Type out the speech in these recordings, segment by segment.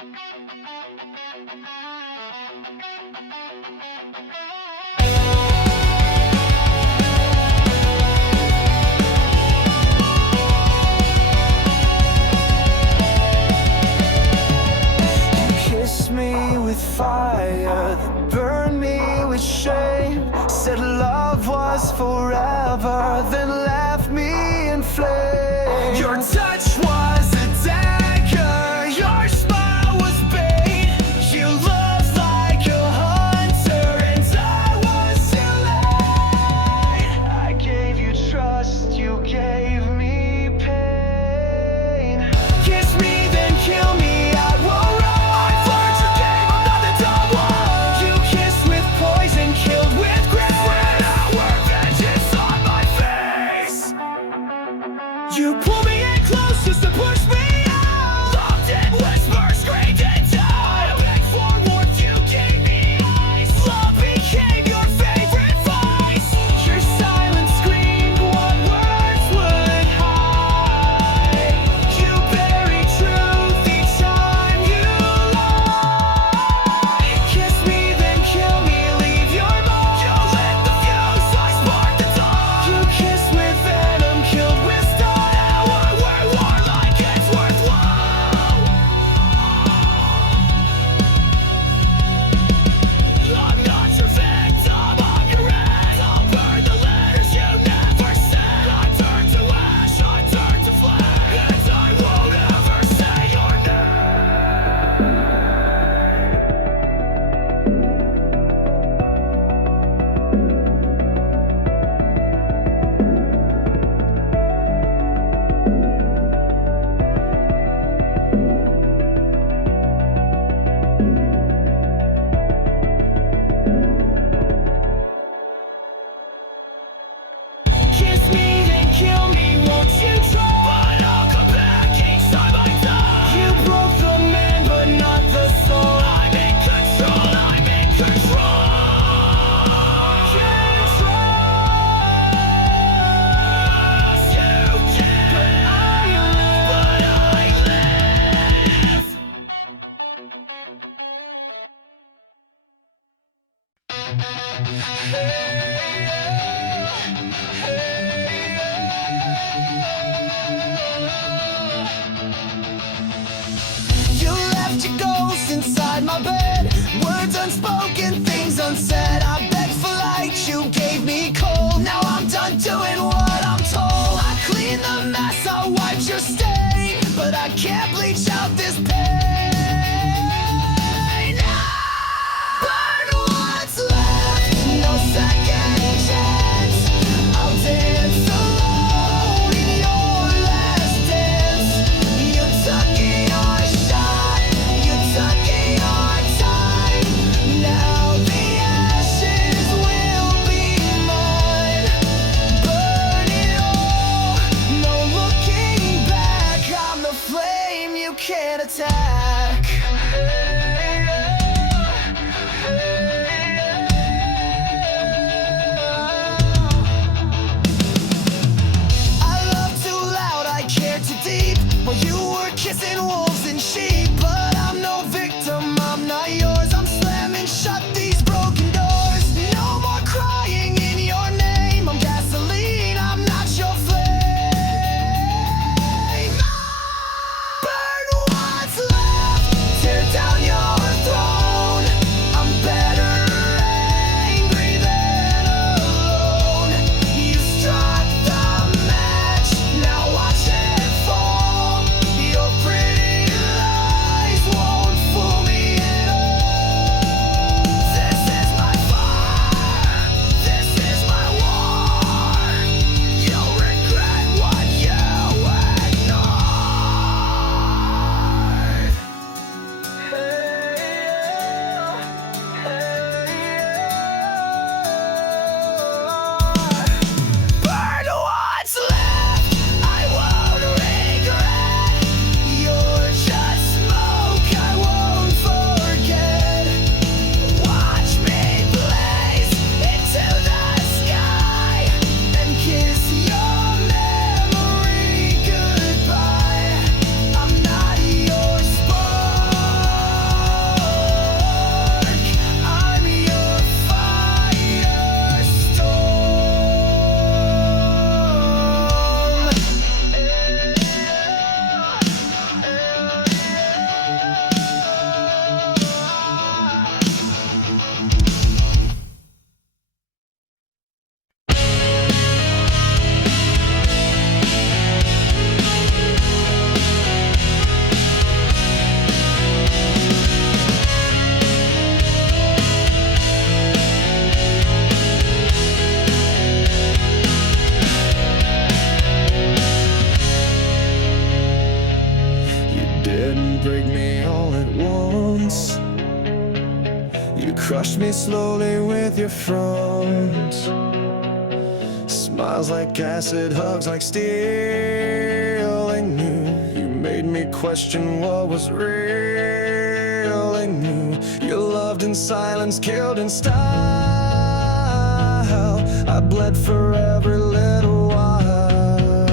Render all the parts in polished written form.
Kiss me with fire, that burned me with shame. Said love was forever, then left me in flames. Your touch was a dagger, your smile was bait. You loved like a hunter, and I was too late. I gave you trust, you gave me pain. Kiss me, then kill me. You pull me in close just to push me out. Loved in whispers, screamed in time. I begged for warmth, you gave me ice. Love became your favorite vice. Your silence screamed what words would hide. You buried truth each time you lie. Kiss me, then kill me, leave your mark. You lit the fuse, I sparked the dawn. You kissed with venom, killed with stars. Kiss me, then kill me, won't you try? But I'll come back each time I die. You broke the man, but not the soul. I'm in control, I'm in control. You can, but I live. You left your ghost inside my bed. Words unspoken, things unsaid. I begged for light, you gave me cold. Now I'm done doing what I'm told. I cleaned the mess, I wiped your stain, but I can't bleach out this pain. Burn what's left, no second chance. I'll dance alone in your last dance. You took your shot, you took your time. Now the ashes will be mine. Burn it all, no looking back. I'm the flame you can't attack. I love too loud, I care too deep. While you were kissing wolves and sheep. But I'm no victim, I'm not yours. I'm slamming shut these broken doors. No more crying in your name. I'm gasoline, I'm not your flame. Burn what's left, tear down your You crushed me slowly with your front. Smiles like acid, hugs like steel. I knew you made me question what was real. I knew you loved in silence, killed in style. I bled for every little while.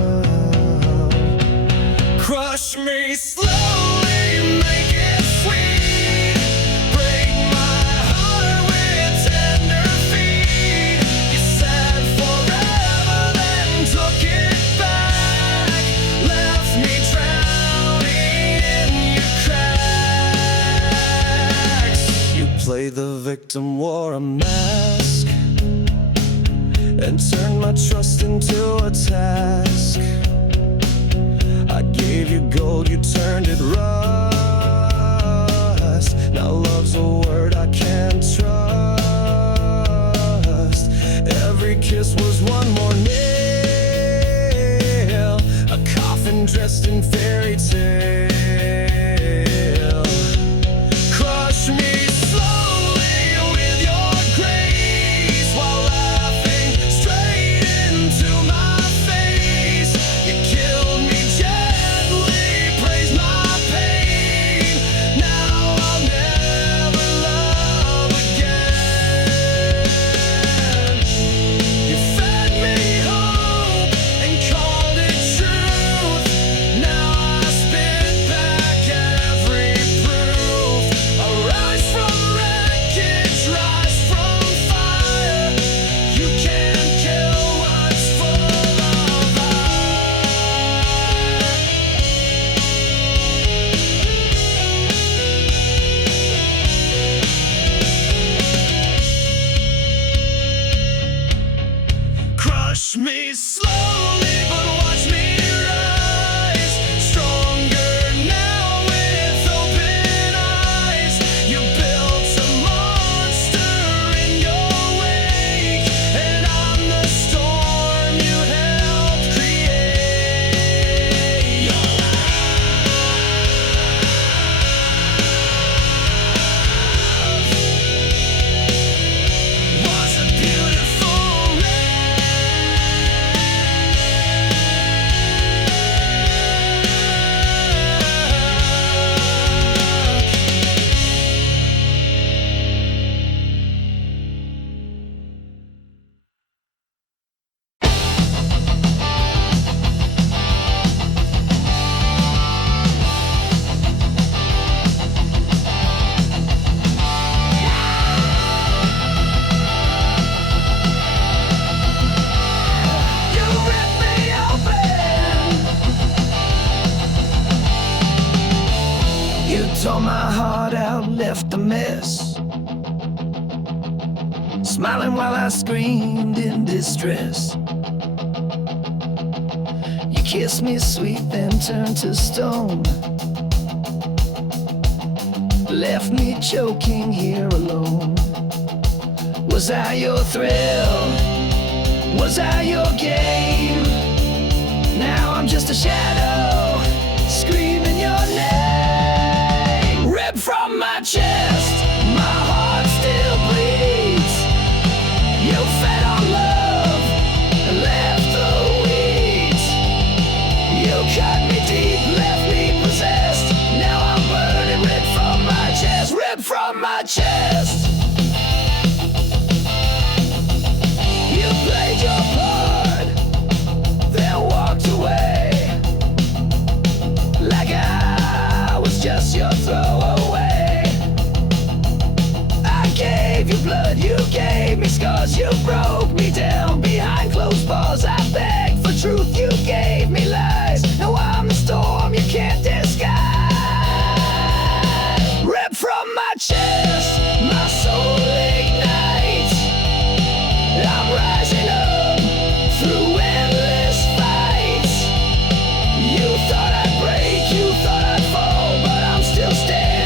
Crush me slowly, make it sweet. Break my heart with tender feet. You said forever, then took it back. Left me drowning in your cracks. You played the victim, wore a mask, and turned my trust into a task. I gave you gold, you turned it rust. Now love's a word I can't trust. Every kiss was one more nail, a coffin dressed in fairy tale. Crush me slowly with your grace, while laughing straight into my face. You killed me gently, praised my pain. Now I'll never love again. You fed me hope and called it truth. Now I spit back every proof. I rise from wreckage, rise from fire. You can't kill what's full of Crush me slowly, but watch me rise. Stronger now with open eyes. You built a monster in your wake, and I'm the storm you helped create. Your love was a beautiful You ripped me open. You tore my heart out, left a mess. Smiling while I screamed in distress. You kissed me sweet, then turned to stone. Left me choking here alone. Was I your thrill? Was I your game? Now I'm just a shadow, screaming your name. Ripped from my chest, my heart still bleeds. You fed on love and left the weeds. You cut me deep, left me possessed. Now I'm burning, ripped from my chest, ripped from my chest. You played your part, then walked away, like I was just your throwaway. I gave you blood, you gave me scars. You broke me down behind closed bars. I begged for truth, you gave me lies. Now I'm the storm you can't disguise. Ripped from my chest, my soul ignites. I'm rising up through endless fights. You thought I'd break, you thought I'd fall, but I'm still standing.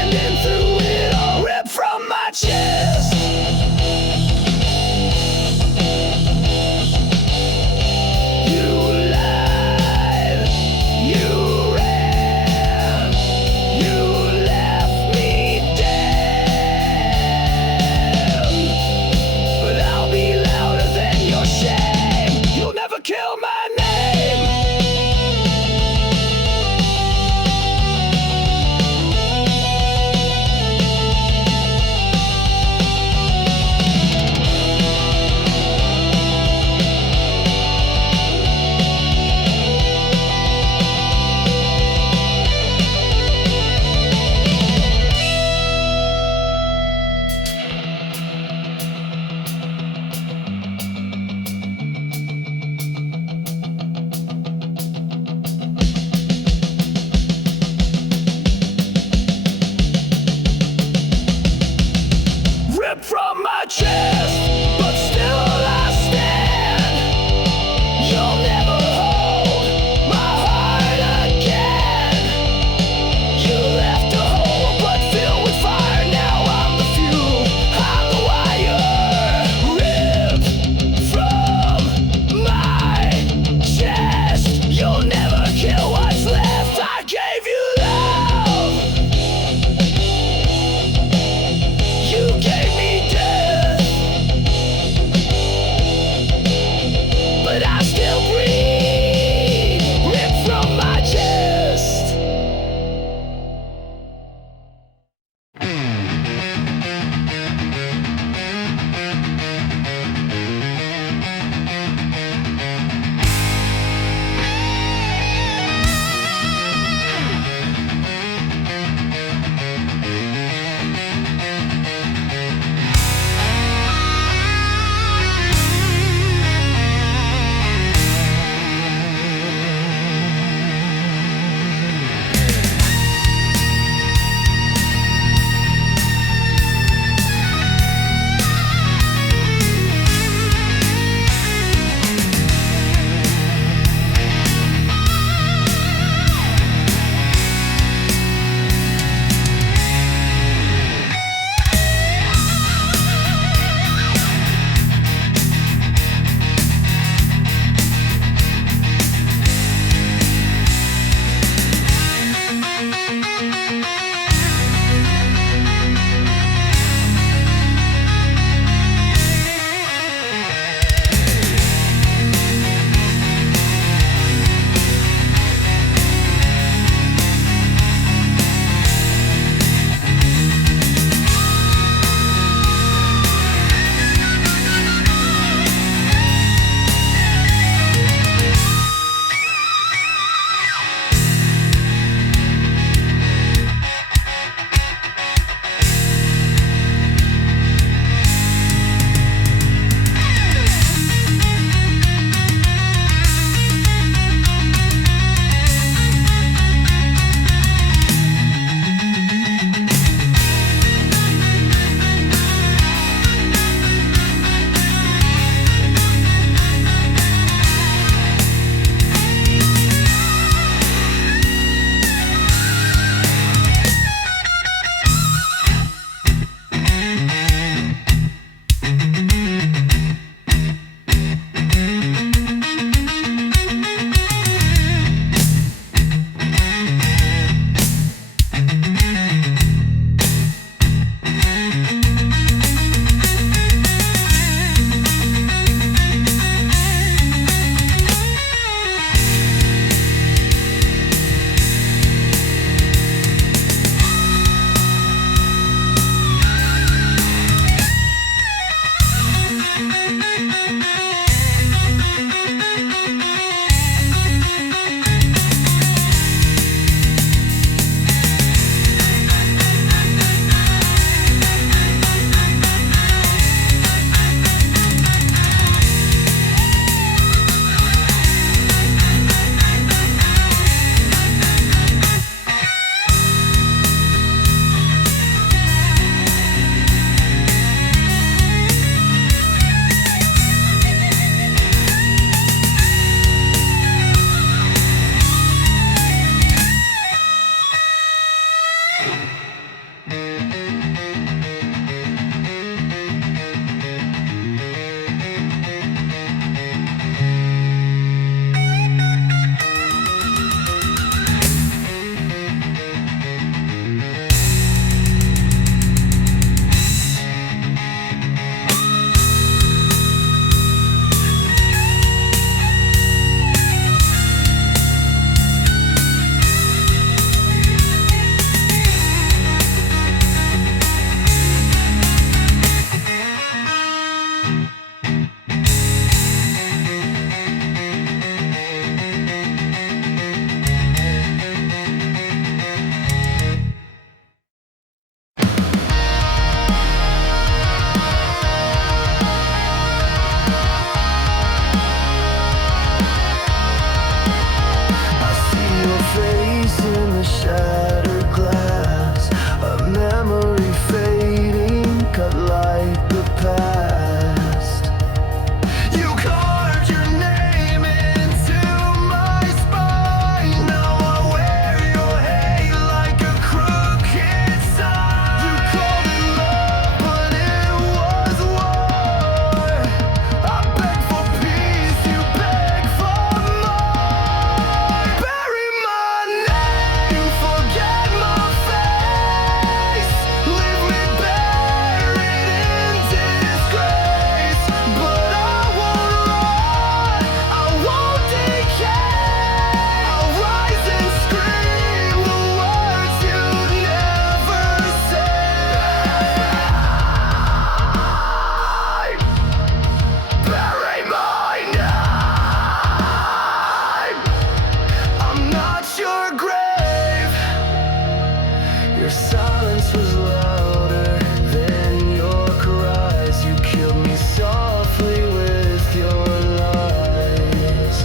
silence was louder than your cries. You killed me softly with your lies.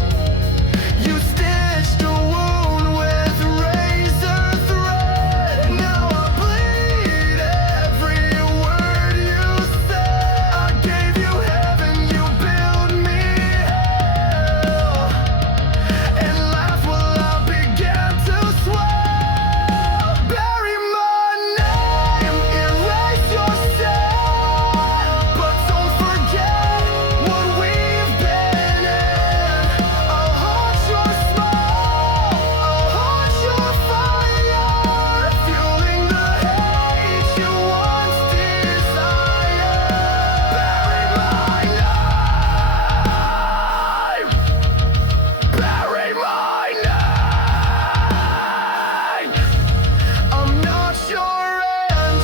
You stitched a wound with razor thread. Now I bleed every word you said. I gave you heaven, you built me hell. And laugh while I began to swell. Bury my name, erase yourself, but don't forget what we've been in. I'll haunt your smile, I'll haunt your fire, fueling the hate you once desired. Bury my name, bury my name. I'm not your end.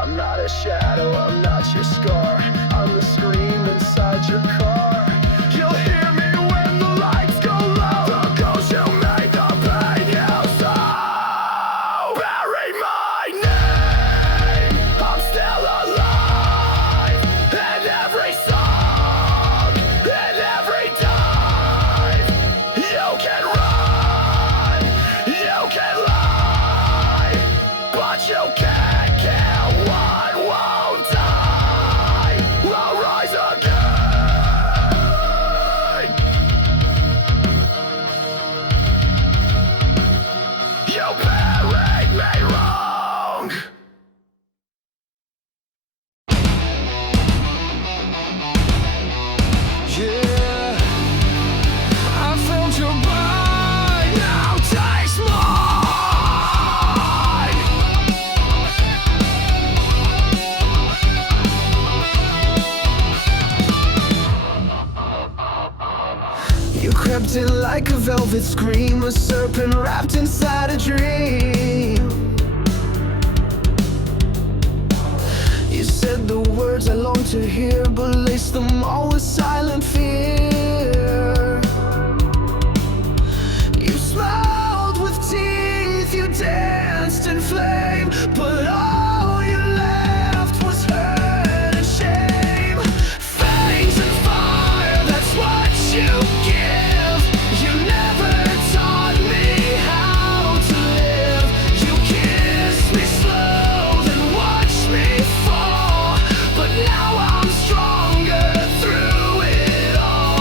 I'm not a shadow, I'm not your scar. I'm the scream inside your car. You'll hear me when the lights go low. The ghost you made, the pain you sow. Bury my name, I'm still alive. In every song, in every dive. You can run, you can lie, but you can't kill what won't die. I'll rise again. You buried me wrong. Yeah, I found your body, now taste mine. You crept in like a velvet scream, a serpent wrapped inside a dream. You said the words I long to hear, but laced them all with silent fear. You smiled with teeth, you danced in flame, but all you left was hurt and shame. Fangs and fire, that's what you give. You never taught me how to live. You kissed me slow, then watched me fall. But now I'm stronger through it all.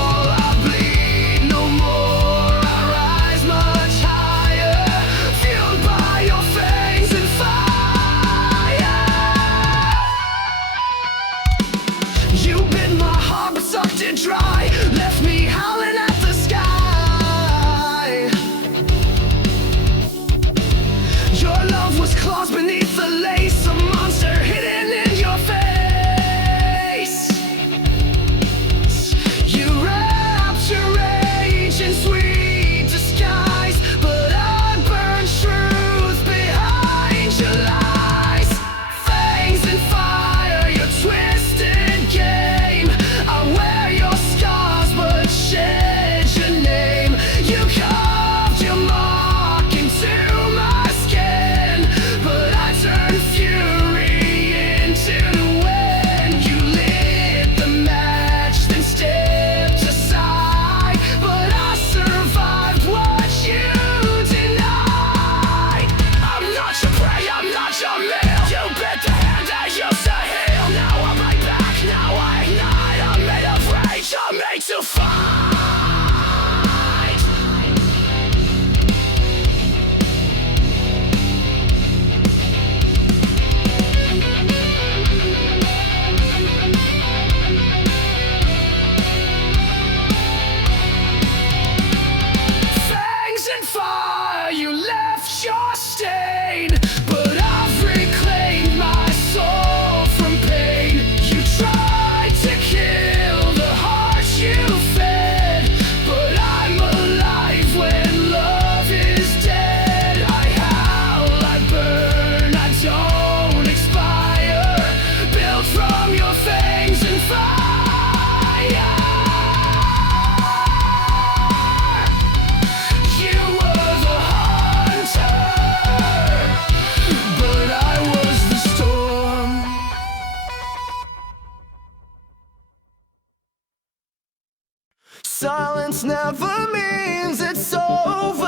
Silence never means it's over.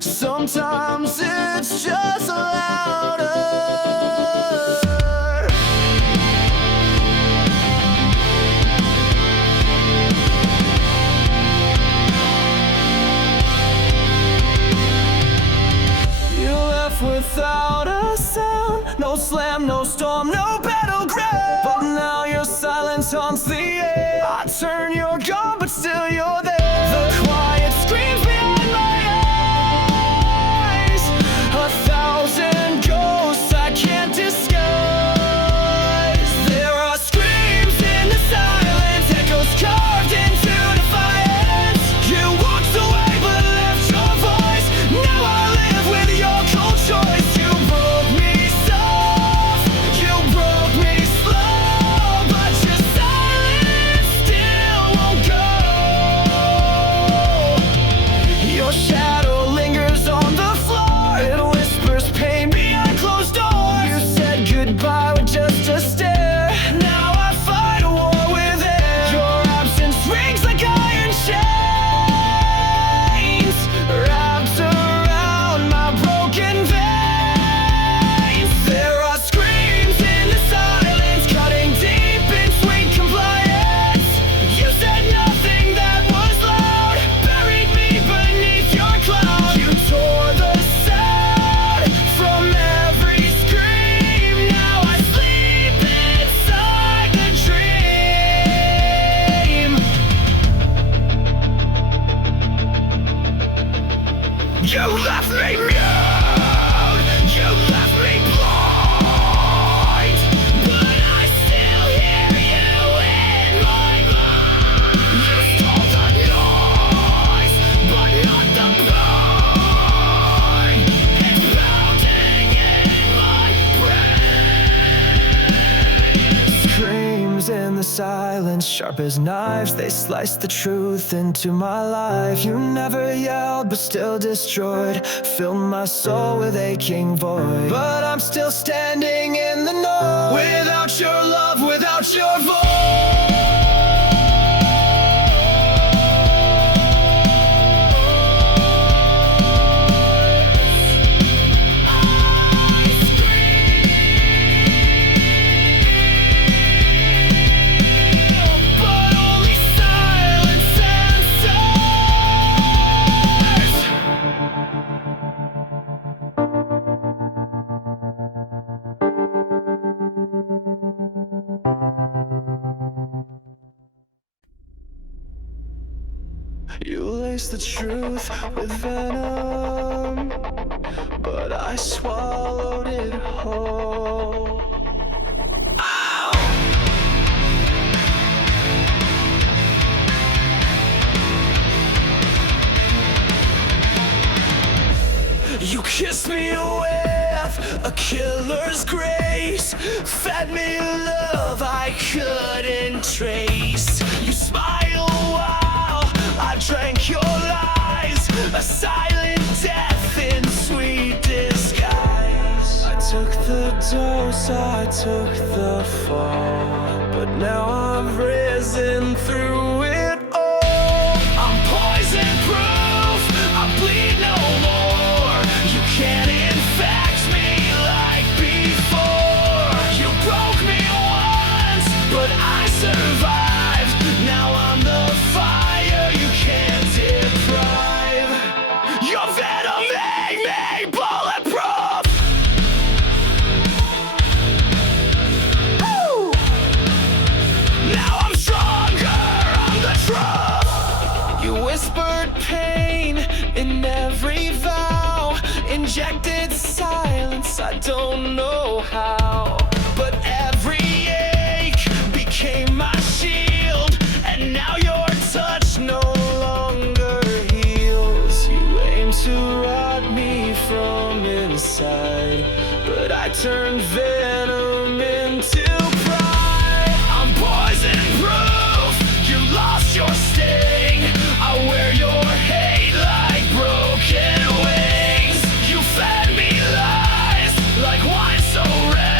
Sometimes it's just louder. You left without a sound. No slam, no storm, no battleground. But now your silence haunts the air. I turn, you're gone, but still you're there. The quiet screams behind my eyes. 1,000 ghosts I can't disguise. There are screams in the silence, echoes carved into defiance. You walked away but left your voice. Now I live with your cold choice. You broke me soft, you broke me slow, but your silence still won't go. Your shadow lingers on the floor. It whispers pain behind closed doors. You said goodbye with just a stare. Now I fight a war with air. Your absence rings like iron chains, wrapped around my broken veins. There are screams in the silence, cutting deep in sweet compliance. You said nothing that was loud, buried me beneath your cloud. You tore the sound from every scream. Now I sleep inside the dream. You left me mute, you left me blind, but I still hear you in my mind. You stole the noise, but not the pain. It's pounding in my brain. Screams in the silence, sharp as knives, they slice the truth into my life. You never yelled, but still destroyed, filled my soul with aching void. But I'm still standing in the noise, without your love, without your voice. But only silence answers. You laced the truth with venom, but I swallowed it whole. You kissed me with a killer's grace, fed me love I couldn't trace. You smiled while I drank your lies, a silent death in sweet disguise. I took the dose, I took the fall, but now I've risen through it all. I'm poison proof, I bleed no more. You can't infect me like before. You broke me once, but I survived. Now I'm the fire you can't deprive. Your venom made me bulletproof. Woo! Now I'm stronger, I'm the truth. You whispered pain in every vow, injected silence, I don't know how. But every ache became my shield, and now your touch no longer heals. You aim to rot me from inside, but I turned venom into pride. I'm poison proof, you lost your sting. I wear your hate like broken wings. You fed me lies like wine so red.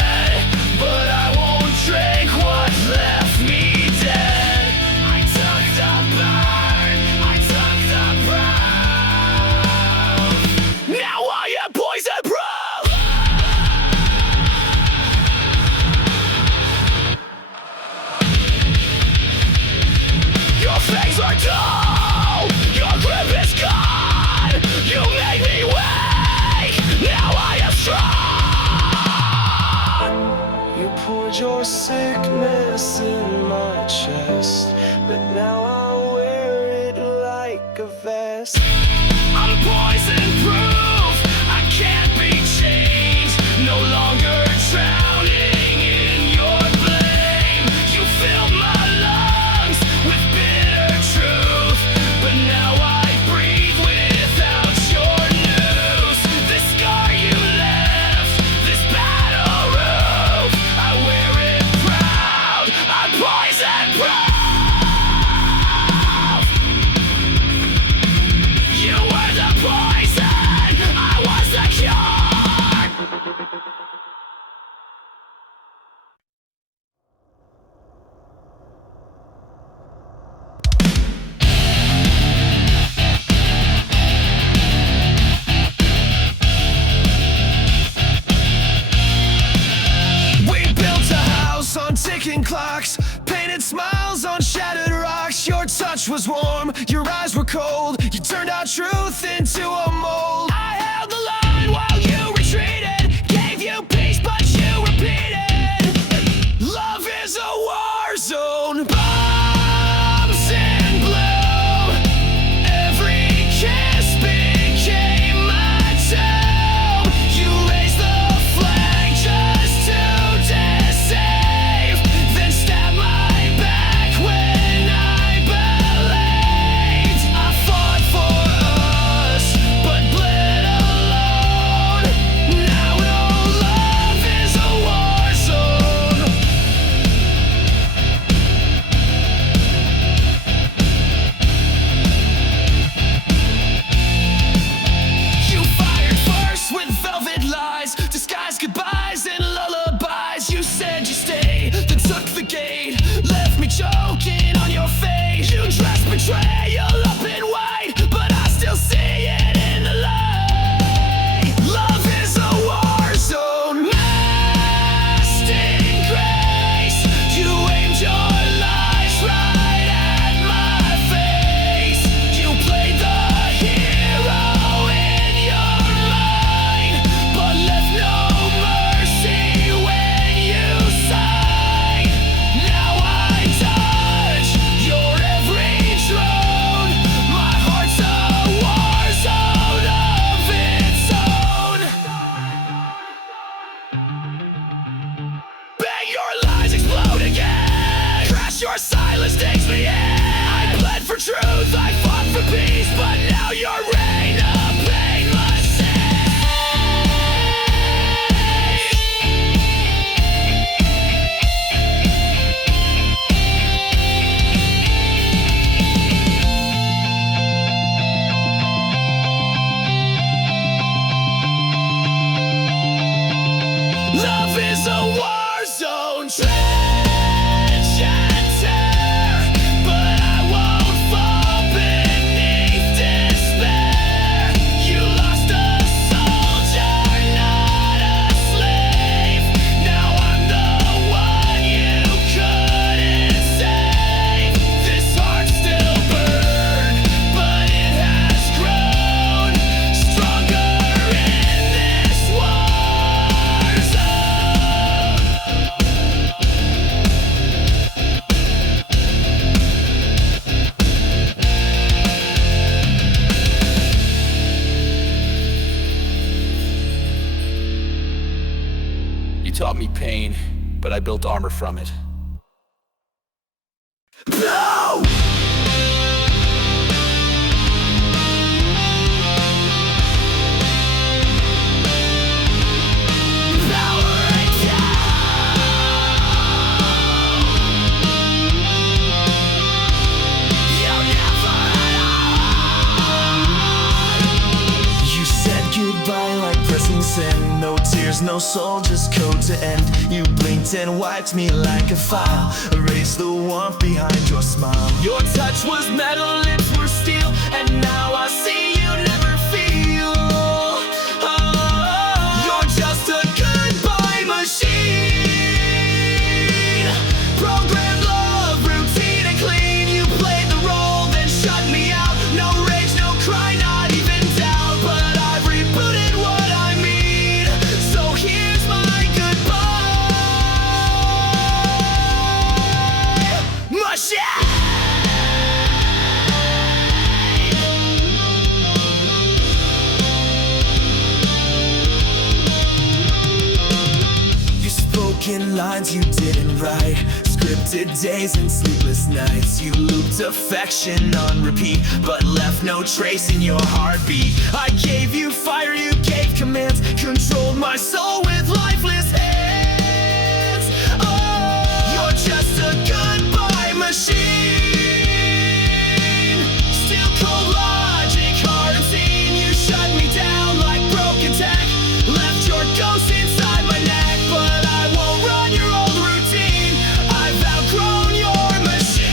but now I wear it like a vest. I'm poison proof, I can't be changed. No longer drowning in your blame. You filled my lungs with bitter truth, but now I breathe without your news. This scar you left, this battle roof, I wear it proud. I'm poison proof. You were the poison, I was the cure. We built a house on ticking clocks, painted smiles on shattered rocks. Your touch was warm, your eyes were cold. You turned our truth into a mold. I held the line while you retreated, gave you peace but you repeated. Love is a war zone, bombs in blue. Every kiss became my tomb. You raised the flag just to deceive, then stabbed my back when I believed. I fought for us, but bled alone. Now no love is a war zone. You fired first with velvet lies, disguised goodbyes and lullabies. You said you stay, then took the gate, left me choking on your face. You dressed betrayal up in white, but I still see it in the light. Love is a war zone, masked in grace. You aimed your lies right at my face. You played the hero in your mind, but left no mercy when you sighed. Now I touch your every drone. My heart's a war zone of its own. Bang, your lies explode again. Crash, your silence takes me in. I bled for truth, I fought for peace, but now your reign of pain must cease. Love is a war zone, trench and tear, but I won't fall beneath despair. You lost a soldier, not a slave. Now I'm the one you couldn't save. This heart still burns, but it has grown stronger in this war zone. You taught me pain, but I built armor from it. No! Powering down. You never had a You said goodbye like pressing send. No tears, no soul, just code to end. You blinked and wiped me like a file. Erased the warmth behind your smile. Your touch was metal, lips were steel, and now I see you never feel. Oh, you're just a goodbye machine. Programmed love, routine and clean. You played the role, then shut me out. No rage, no cry, not even doubt. But I've rebooted what I mean. So here's my goodbye machine. lines you didn't write, scripted days and sleepless nights. You looped affection on repeat, but left no trace in your heartbeat. I gave you fire, you gave commands, controlled my soul with lifeless hands. Oh, you're just a goodbye machine. Still cold logic, hard unseen. You shut me down like broken tech, left your ghost inside my neck. But I won't run your old routine, I've outgrown your machine.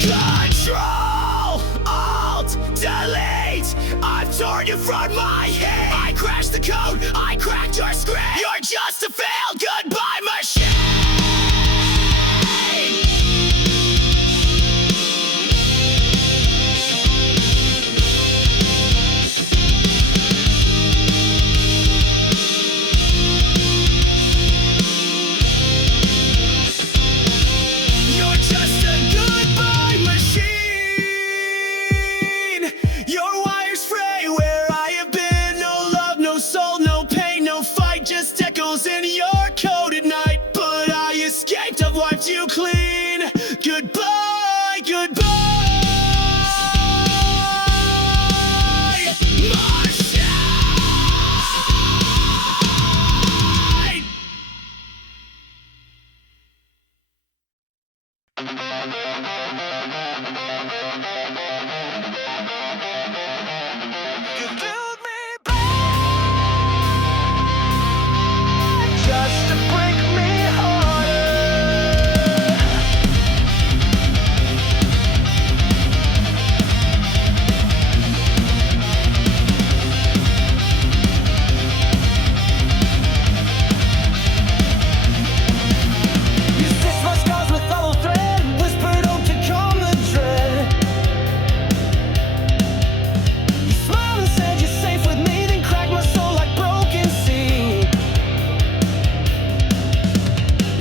Control, Alt, Delete, I've torn you from my head. I crashed the code, I cracked your script. You're just a failed goodbye machine. You're just a goodbye machine. Your wires fray where I have been. No love, no soul, no pain, no fight, just echoes in your code at night. But I escaped, I've wiped you clean. Goodbye, goodbye, machine. You build me back just to break me harder. You stitch my scars with hollow thread, whispered hope to calm the dread. You smiled and said you're safe with me, then cracked my soul like broken seed.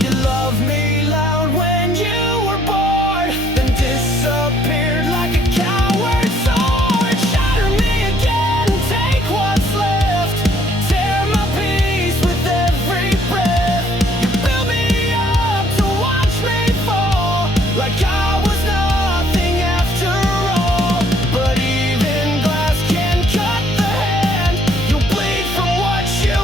You loved me loud when you were bored, then disappeared like a coward sword. Shatter me again, take what's left, tear my peace with every breath. You built me up to watch me fall, like I was nothing after all. But even glass can cut the hand, you'll bleed from what you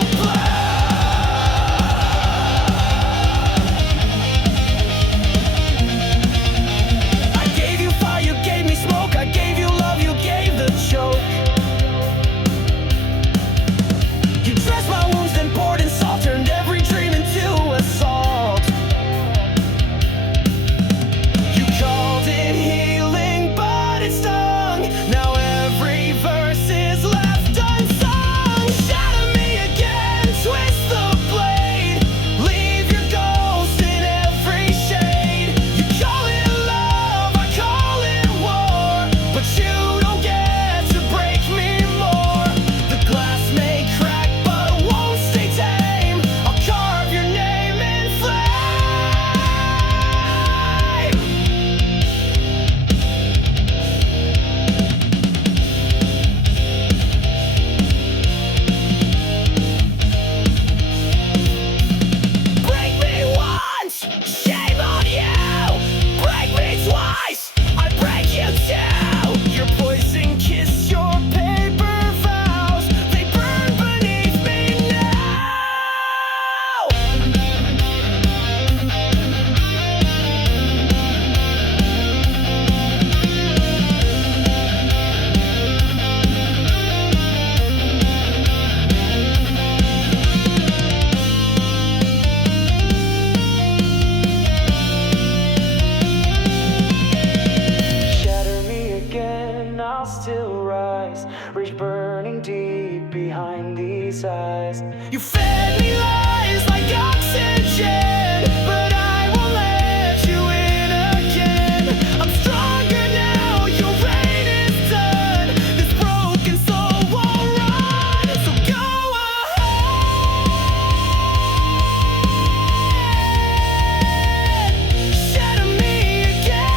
I gave you fire, you gave me smoke. I gave you love, you gave the choke. You dressed my wounds, then poured in salt, turned every dream into assault. You called it healing, but it stung. Now every verse is left unsung. Shatter me again, twist the blade, leave your ghost in every shade. You call it love, I call it war, but you don't get to break me more. The glass may crack, but it won't stay tame. I'll carve your name in flame. Break me once, shame on you. Break me twice, I break you too. Your poison kiss, your paper vows, they burn beneath me now. Shatter me again, I'll still rise, rage burning deep behind these eyes. You fed me lies like oxygen, but I won't let you in again. I'm stronger now, your reign is done. This broken soul won't run, so go ahead. Shatter me again.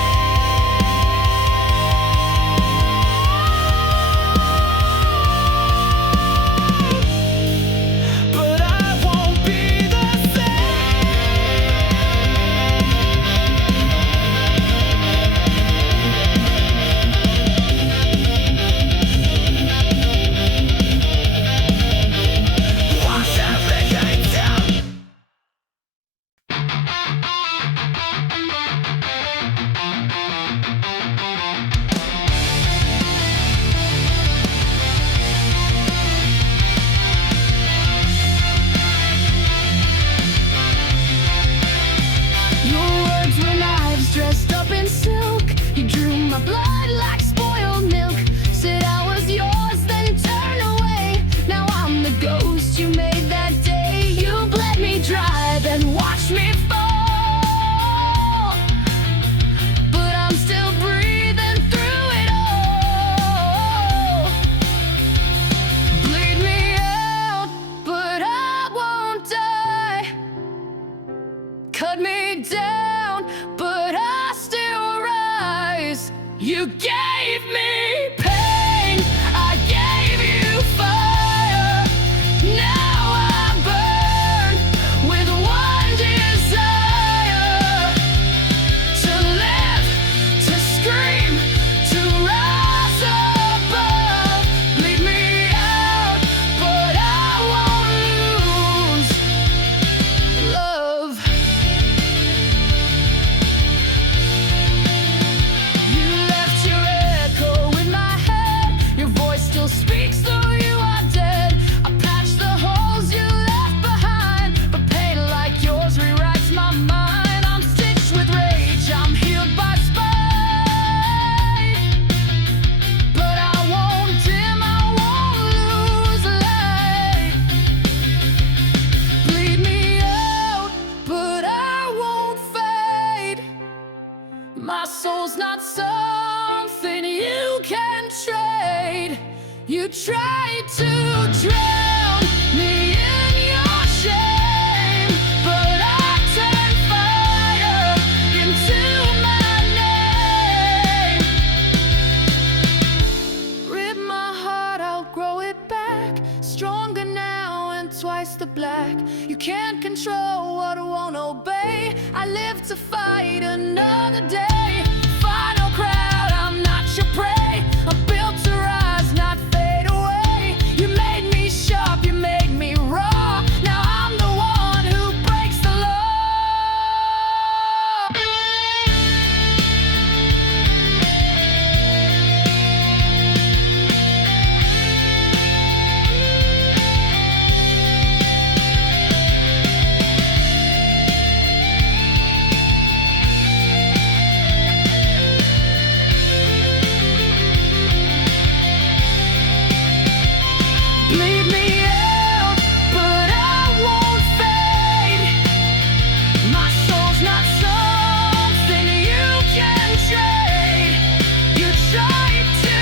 You gave me pain, I gave you fire. Now I burn with one desire: to live, to scream, to rise above. Bleed me out, but I won't lose love. You left your echo in my head. Your voice still speaks though you are dead. I patched the holes you left behind, but pain like yours rewrites my mind. I'm stitched with rage, I'm healed by spite, but I won't dim, I won't lose light. Bleed me out, but I won't fade. My soul's not something you can trade. You tried to drown me in your shame, but I turned fire into my name. Rip my heart, I'll grow it back, stronger now and twice the black. You can't control what won't obey. I live to fight another day. Final crowd, I'm not your prey. I'm built to rise, not fade away. You made me sharp, you made me raw. Now I'm the one who breaks the law. Bleed me out, but I won't fade. My soul's not something you can trade. You tried to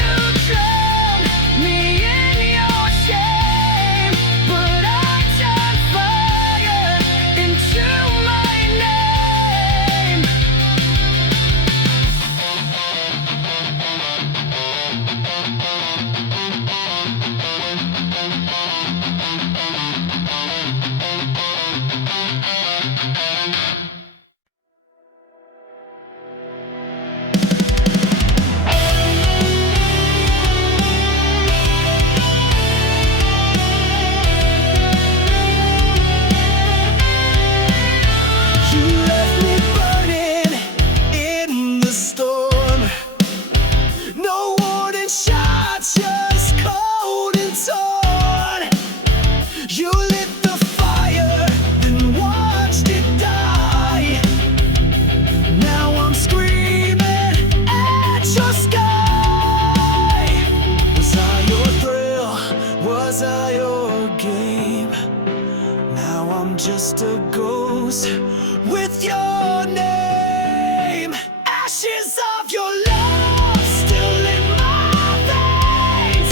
drown me in your shame, but I turned fire into my name. You left me burning in the storm. No warning shots, just cold and torn. You lit the fire, then watched it die. Now I'm screaming at your sky. Was I your thrill? Was I your game? Now I'm just a ghost with your name. Ashes of your love still in my veins,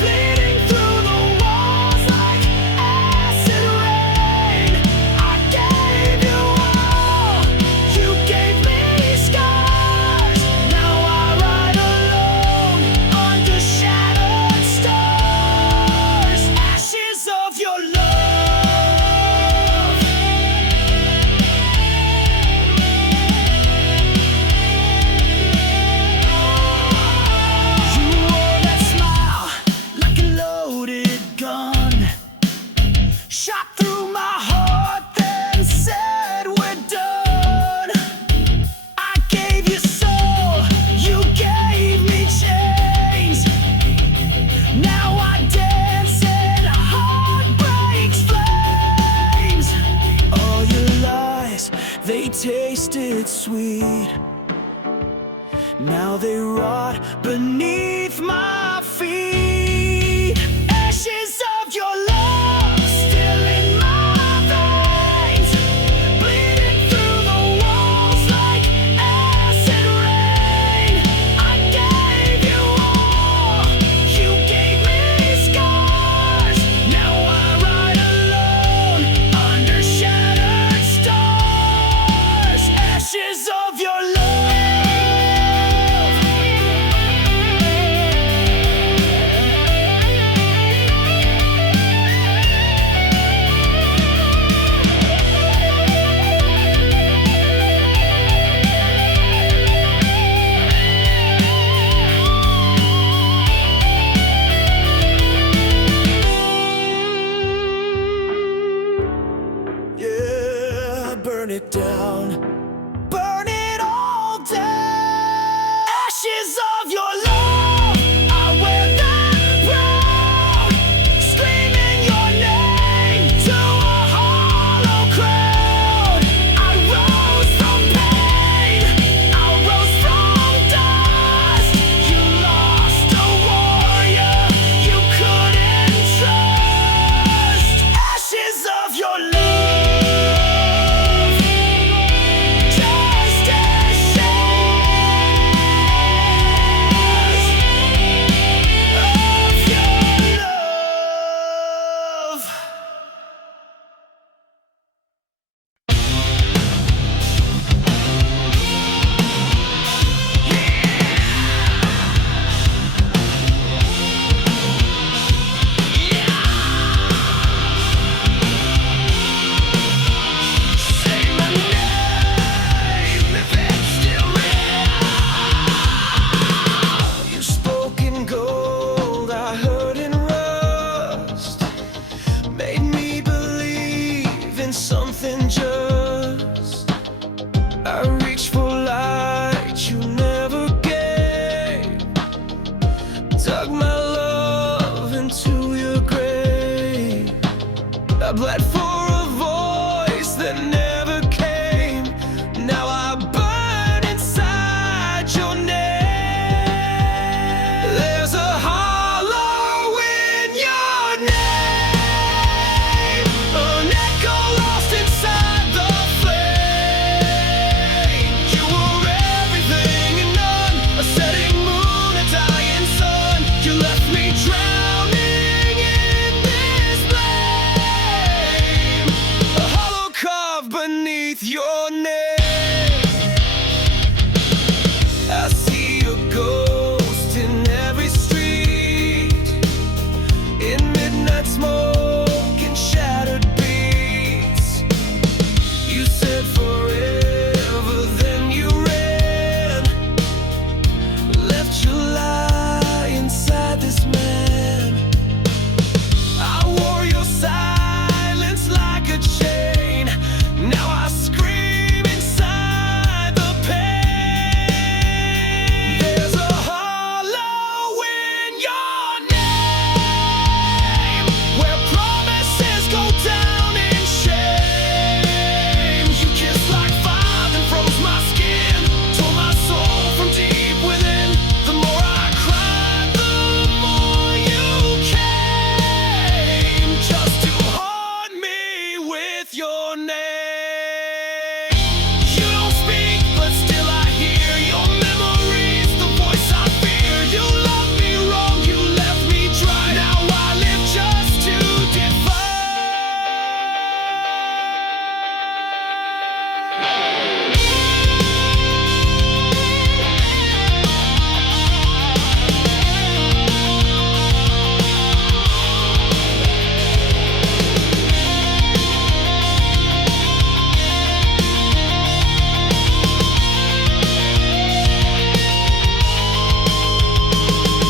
bleeding through the walls like acid rain. I gave you all, you gave me scars. Now I ride alone under shattered stars. Ashes of your love. You wore that smile like a loaded gun, shot through my heart, then said we're done. I gave you soul, you gave me chains. Now I dance in heartbreak's flames. All your lies, they tasted sweet. Now they rot beneath my feet. Ashes of your love still in my veins, bleeding through the walls like acid rain. I gave you all, you gave me scars. Now I ride alone under shattered stars. Ashes of your love. burn it down, burn it all down. Ashes of your love, I wear them proud, screaming your name to a hollow crowd. I rose from pain, I rose from dust. You lost a warrior you couldn't trust. Ashes of your love. Something just, I reach for light you never gave, dug my love into your grave. I bled for a voice that never came. Now I burn inside your name. There's a hollow in your name, an echo lost inside the flame. You were everything and none, a setting moon, a dying sun. You left me drowning in this flame, a hollow carved beneath your name. I see a ghost in every street, in midnight smoke and shattered beats. You said forever, then you ran, left you lie inside this man. I wore your silence like a chain. Now I scream inside the pain. There's a hollow in your name, where promises go down in shame. You kissed like fire, then froze my skin, tore my soul from deep within. The more I cried, the more you came, just to haunt me with your name. You don't speak, but still I hear your memories, the voice I fear. You loved me wrong, you left me dry. Now I live just to defy.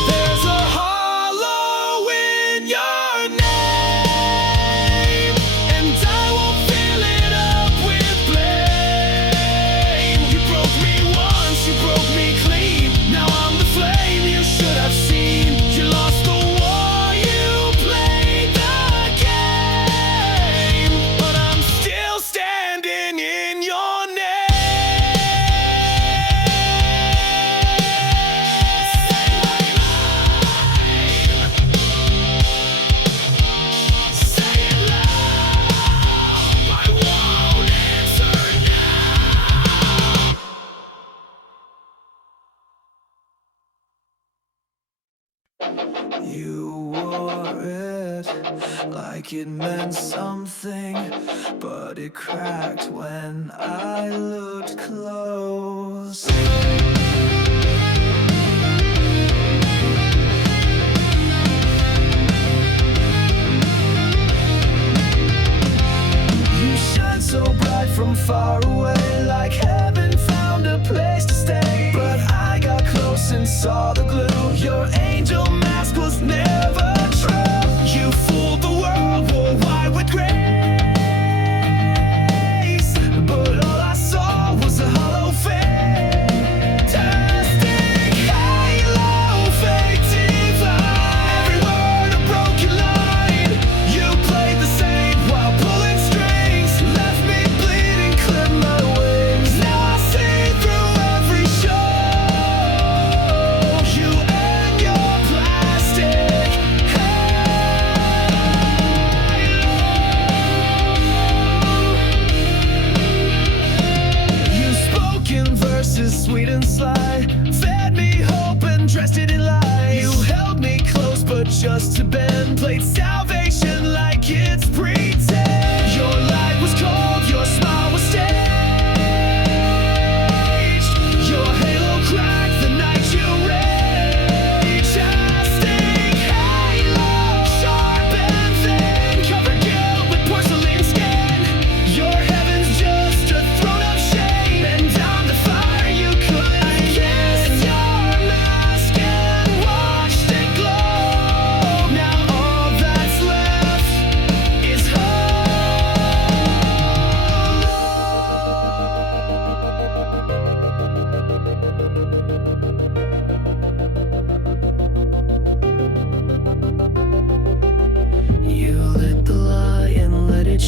There's a hollow in your name, and I won't fill it up with blame. You broke me once, you broke me clean. Now I'm the flame you should have seen. You lost the war, you played the game, but I'm still standing in your name. Say it loud, I won't answer now. You wore it like it meant something, but it cracked when I looked close. You shine so bright from far away, like heaven found a place to stay. But I got close and saw the glue. Your angel mask was never true. You fooled the world, wore white with grace, but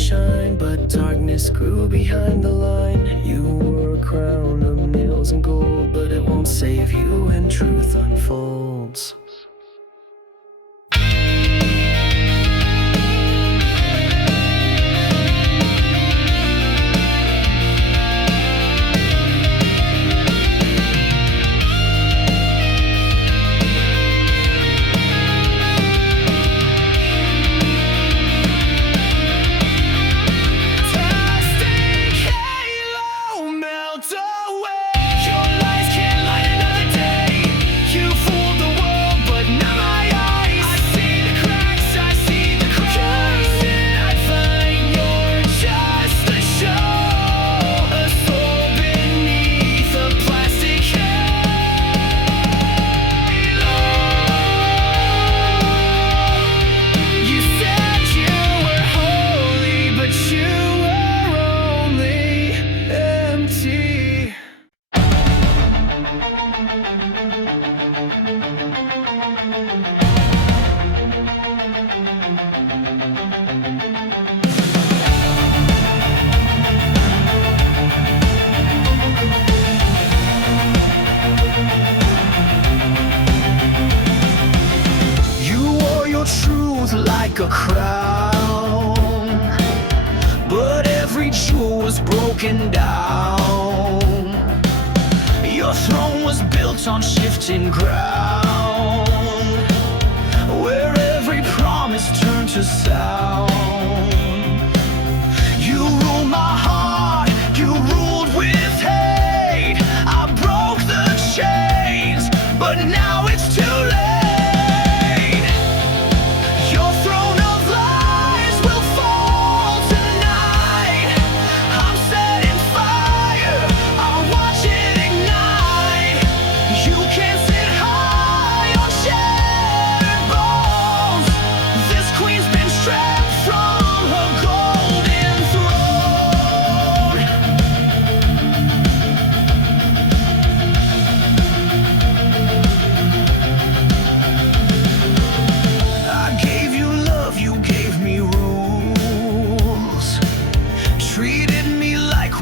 shine, but darkness grew behind the line. You wore a crown of nails and gold, but it won't save you when truth unfolds. Truth like a crown, but every jewel was broken down. Your throne was built on shifting ground, where every promise turned to sound. You ruled my heart, you ruled with hate. I broke the chains, but now it's too late.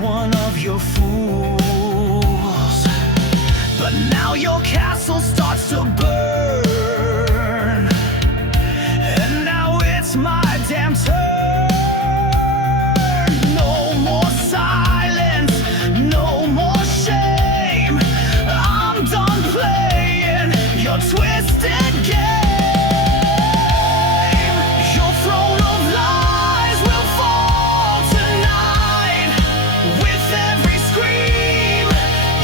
One of your fools, but now your castle starts to burn, and now it's my damn turn. No more silence, no more shame. I'm done playing your twisted game. Your throne of lies will fall tonight. With every scream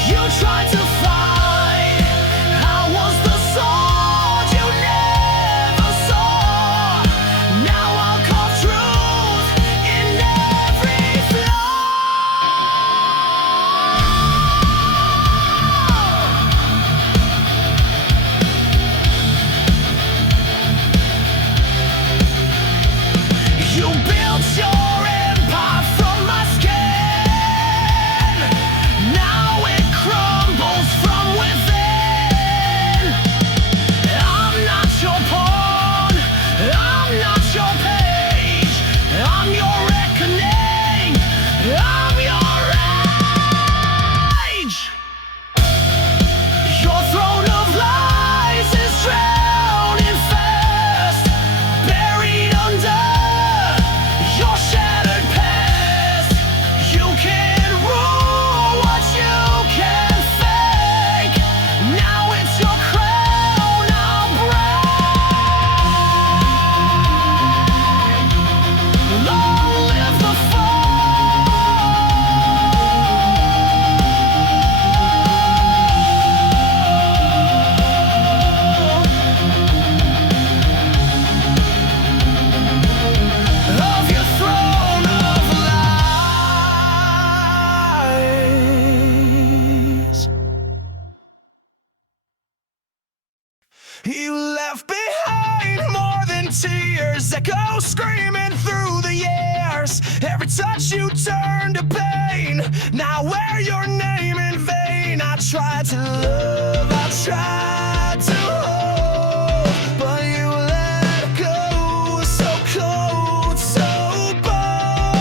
you tried to fight, I was the sword you never saw. Now I'll carve truth in every flaw. You built your empire from my skin. Now it crumbles from within. I'm not your pawn, I'm not your page. I'm your reckoning, I'm your age. Your throne of lies is drowning fast, buried under your shattered past. You can't rule what you can fake. Now it's your crown I'll break. Long live the of your throne of lies. You left behind more than tears, echo screaming through the years. Every touch you turned to pain. Now wear your name in vain. I tried to love, I tried to hold, but you let go. So cold, so bold.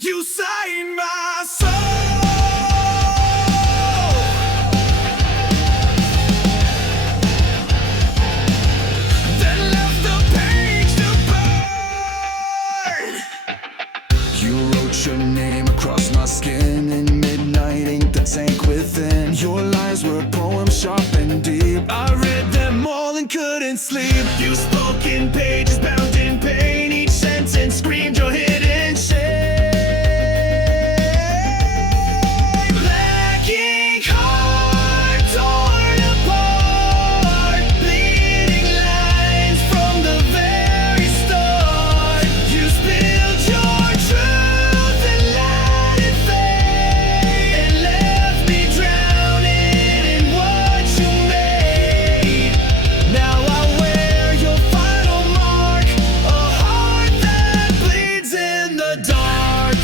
You signed my soul. Then left the page to burn. You wrote your name across my skin in midnight ink that sank within. Your lines were poems sharp and deep. I read them all and couldn't sleep. You spoke in pages bound in pain. Each sentence screamed your hidden shame. Black ink heart torn apart, bleeding lines from the very start. You spilled your truth and let it fade, and left me drowning in what you made. Now I wear your final mark, a heart that bleeds in the dark.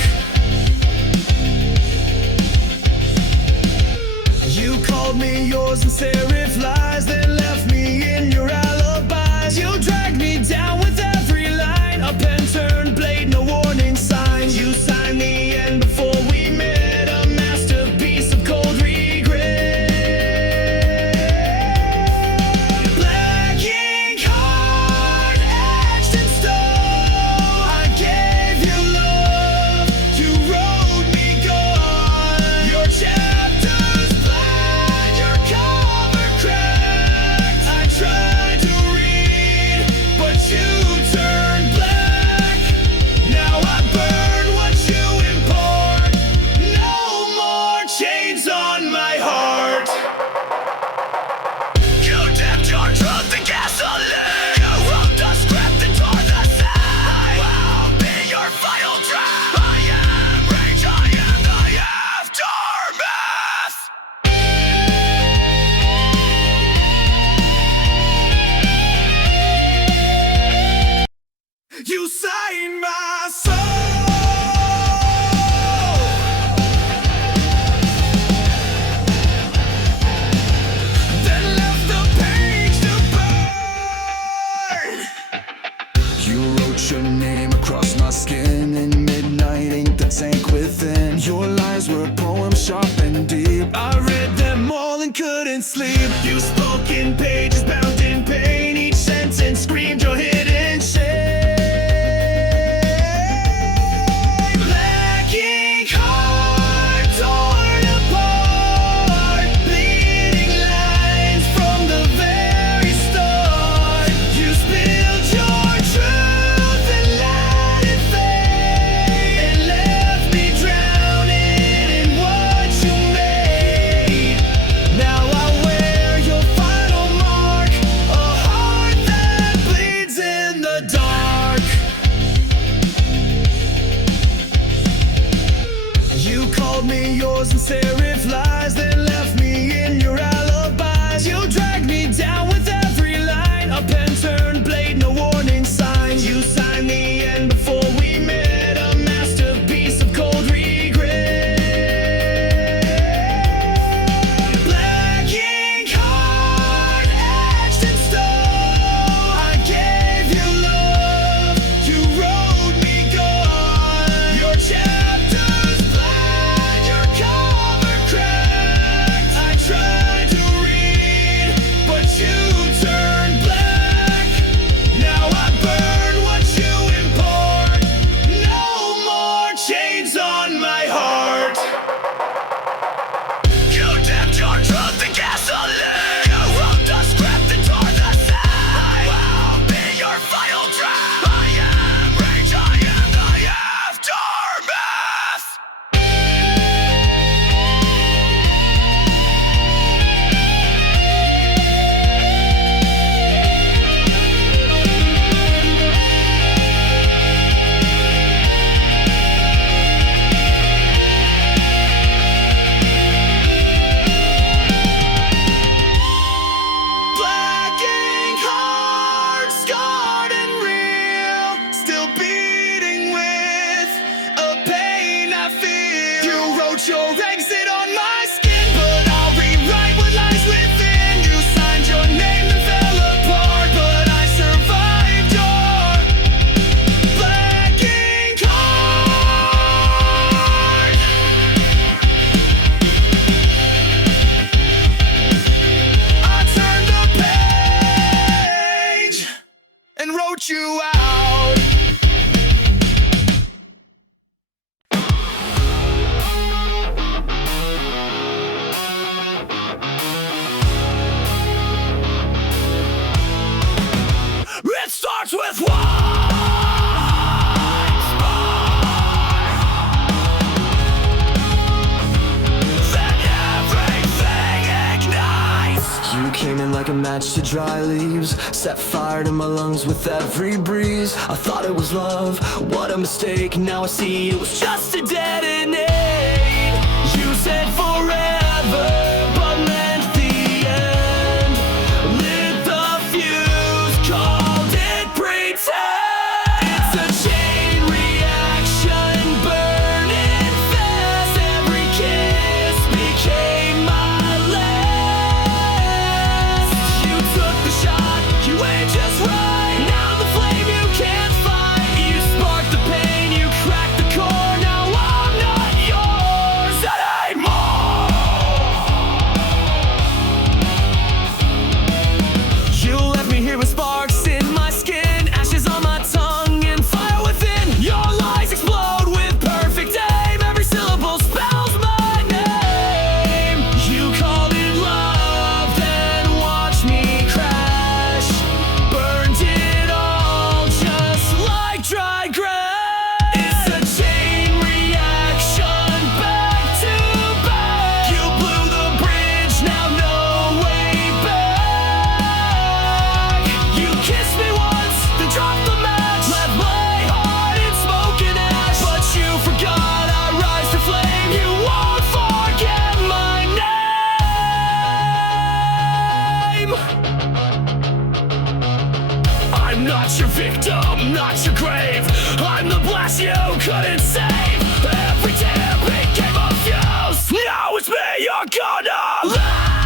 You called me yours in serif lies, then left me in your alibis. You dragged me down with every line, a pen turned blade, no warning signs. You signed the end before we met, a masterpiece of cold regret. Black ink heart etched in stone. I gave you love, you wrote me gone. Your chapters blank, your cover cracked. I tried to read, but you turned black. Now I burn what you import. No more chains on my heart. You dipped your truth in gasoline. You wrote the script and tore the side. I'll be your final draft. I am rage, I am the aftermath. You signed my soul. Then left the page to burn. You wrote your name across my skin in midnight ink that sank within. Your lines were poems sharp and deep. I read them all and couldn't sleep. You spoke in pages bound in pain. Each sentence screamed your hidden shame. Black ink heart torn apart, bleeding lines from the very start. You spilled your truth and let it fade, and left me drowning in what you made. Now I wear your final mark, a heart that bleeds in the dark. You called me yours in serif lies, then left me in your alibis. You dragged me down with every line, a pen turned blade, no warning signs. You signed the end before we met, a masterpiece of cold regret. Black ink heart etched in stone. I gave you love, you wrote me gone. Your chapters blank, your cover cracked. you out. It starts with one spark, then everything ignites. You came in like a match to dry leaves, set fire to my lungs with every breeze. I thought it was love, what a mistake. Now I see it was just a detonate. You said forever, but meant the end. Lit the fuse, called it pretend. It's a chain reaction, burning fast. Every kiss became my last. You took the shot, you aimed just right. Now the flame you can't fight. You sparked the pain, you cracked the core. Now I'm not yours anymore. You left me here with sparks in my skin, ashes on my tongue, and fire within. Your lies explode with perfect aim. Every syllable spells my name. You called it love, then watched me crash. Burned it all just like dry grass. It's a chain reaction, back to back. You blew the bridge, now no way back. You kissed me once, then dropped the match. Left my heart in smoke and ash. But you forgot I rise to flame. You won't forget my name. I'm not your victim, not your grave. I'm the blast you couldn't save. Every damn beat came a fuse. Now it's me you're gonna love.